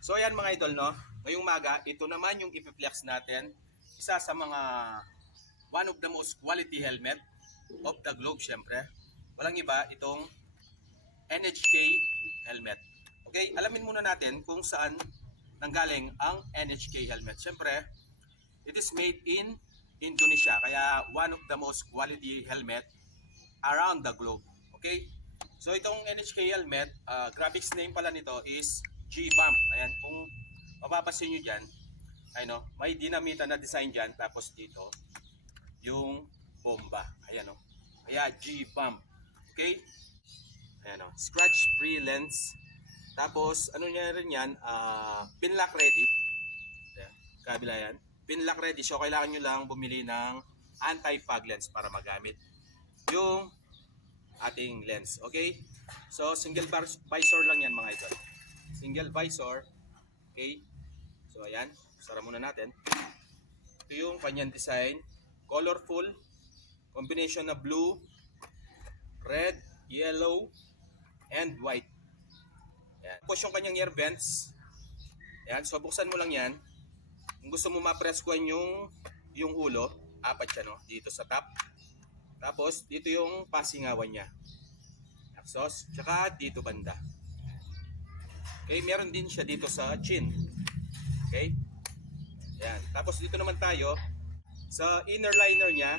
So ayan mga idol, no? Ngayong maga, ito naman yung ipiplex natin. Isa sa mga one of the most quality helmet of the globe, syempre. Walang iba, itong NHK helmet. Okay, alamin muna natin kung saan nanggaling ang NHK helmet. Syempre, it is made in Indonesia. Kaya one of the most quality helmet around the globe. Okay? So itong NHK helmet, graphics name pala nito is G-Bump. Ayan, kung mapapansin nyo dyan, ay no, may dinamita na design dyan, tapos dito, yung bomba. Ayan o. Kaya G-Bump. Okay? Ayan o. Scratch-free lens. Tapos, ano niya rin yan, pinlock ready. Ayan, kabila yan. Pinlock ready. So, kailangan nyo lang bumili ng anti-fog lens para magamit yung ating lens. Okay? So, single visor lang yan mga idol. Single visor. Okay? So, ayan. Sara muna natin. Ito yung kanyang design. Colorful. Combination na blue, red, yellow, and white. Ayan. Tapos yung kanyang air vents. Ayan. So, buksan mo lang yan. Kung gusto mo ma-press ko yung ulo, apat siya, no? Dito sa top. Tapos, dito yung pasingawan niya. Exhaust. Tsaka dito banda. Okay, meron din siya dito sa chin. Okay? Ayan. Tapos, dito naman tayo. Sa inner liner niya,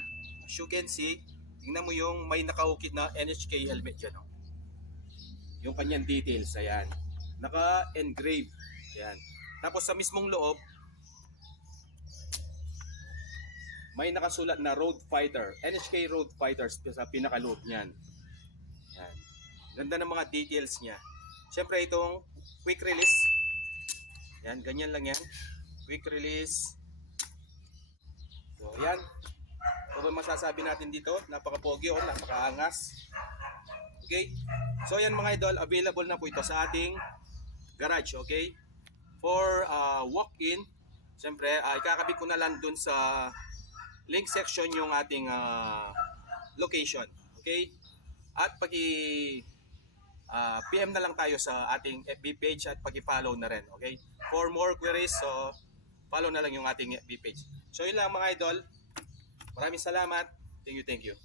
as you can see, tingnan mo yung may nakaukit na NHK helmet dyan. No? Yung kanyang details. Ayan. Naka-engrave. Ayan. Tapos, sa mismong loob, may nakasulat na Road Fighter, NHK Road Fighters sa pinakaloob niyan. Yan. Ganda ng mga details niya. Siyempre itong quick release. Yan, ganyan lang yan. Quick release. So, yan. Ano ba masasabi natin dito? Napaka-pogi o napaka-angas. Okay? So, yan mga idol, available na po ito sa ating garage, okay? For walk-in, siyempre, ikakabit ko na lang dun sa link section yung ating location. Okay? At PM na lang tayo sa ating FB page at paki-follow na rin. Okay? For more queries, so follow na lang yung ating FB page. So yun lang mga idol. Maraming salamat. Thank you, thank you.